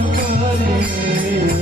I'm